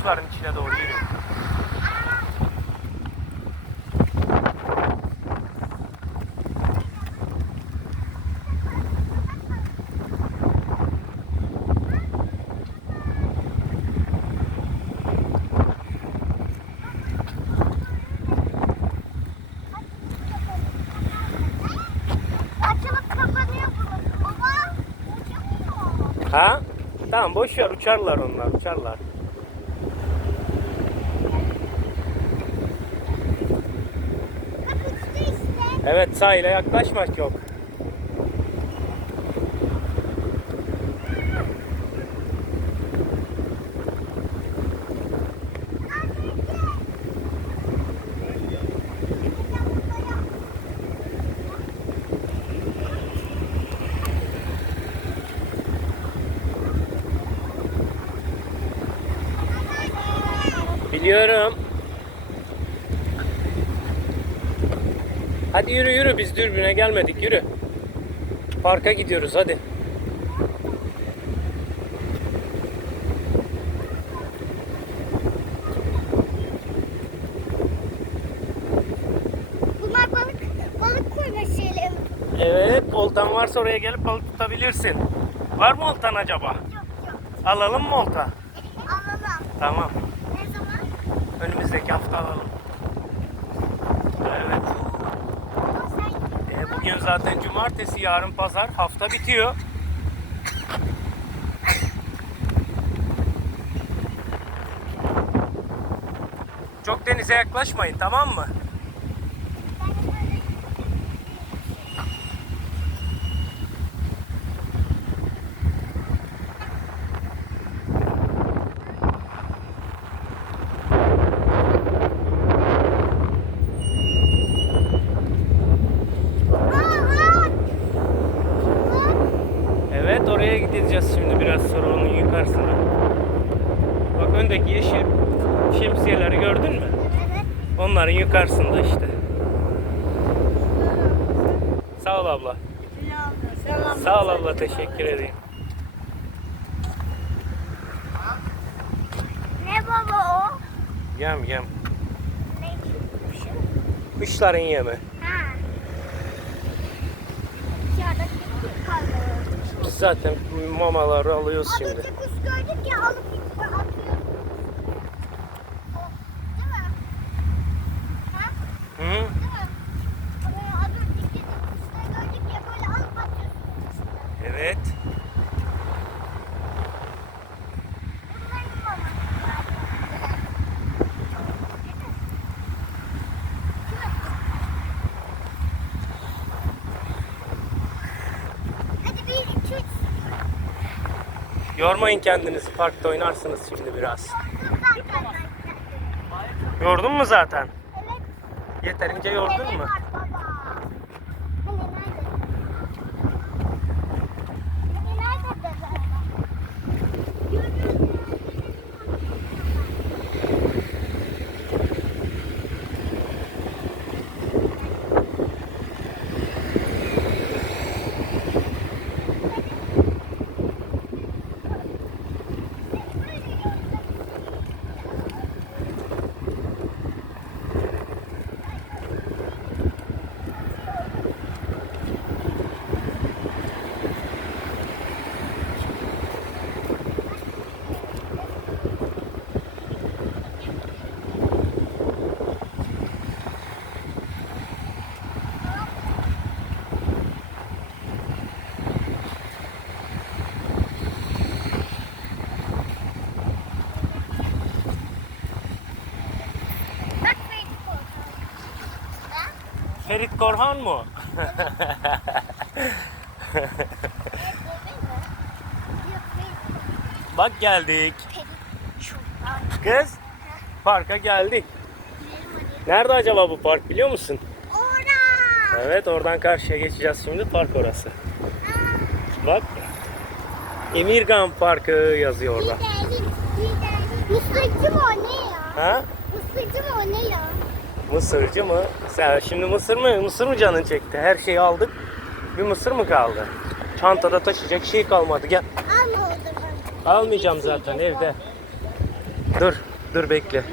Kuşların içine doğru. Uçamıyor. Ha? Tamam boş ver uçarlar onlar uçarlar. Bak uçtu işte. Evet sahile yaklaşmak yok. Biliyorum. Hadi yürü yürü biz dürbüne gelmedik yürü. Parka gidiyoruz hadi. Bunlar balık balık koyma şeyleri? Evet oltan varsa oraya gelip balık tutabilirsin. Var mı oltan acaba? Yok yok. Alalım mı olta? Alalım. Tamam. Ne zaman? Önümüzdeki hafta alalım. Evet. O sen E, bugün zaten cumartesi, yarın pazar. Hafta bitiyor. Çok denize yaklaşmayın tamam mı? Evet oraya gideceğiz şimdi biraz sonra onun yukarısına. Bak öndeki yeşil şemsiyeleri gördün mü? Evet. Onların yukarısında işte. Sağ ol abla. Sağ ol abla teşekkür edeyim. Ne baba o? Yem yem. Ne? Kuşların yemi. Ha. Biz zaten mamaları alıyoruz şimdi. önce kuş gördük ya alıp Yormayın kendinizi parkta oynarsınız şimdi biraz. Yordun mu zaten? Evet. Yeterince yordun mu? Ferit Korhan mı? Bak geldik. Kız parka geldik. Nerede acaba bu park biliyor musun? Ora! Evet oradan karşıya geçeceğiz şimdi park orası. Bak. Emirgan Parkı yazıyor orada. Mısırcı mı o ne ya? Ha? Mısırcı mı o ne ya? Mısırcı mı? Sen şimdi mısır mı? Mısır mı canın çekti? Her şeyi aldık. Bir mısır mı kaldı? Çantada taşıyacak şey kalmadı. Gel. Alma o zaman. Almayacağım zaten evde. Dur, dur bekle.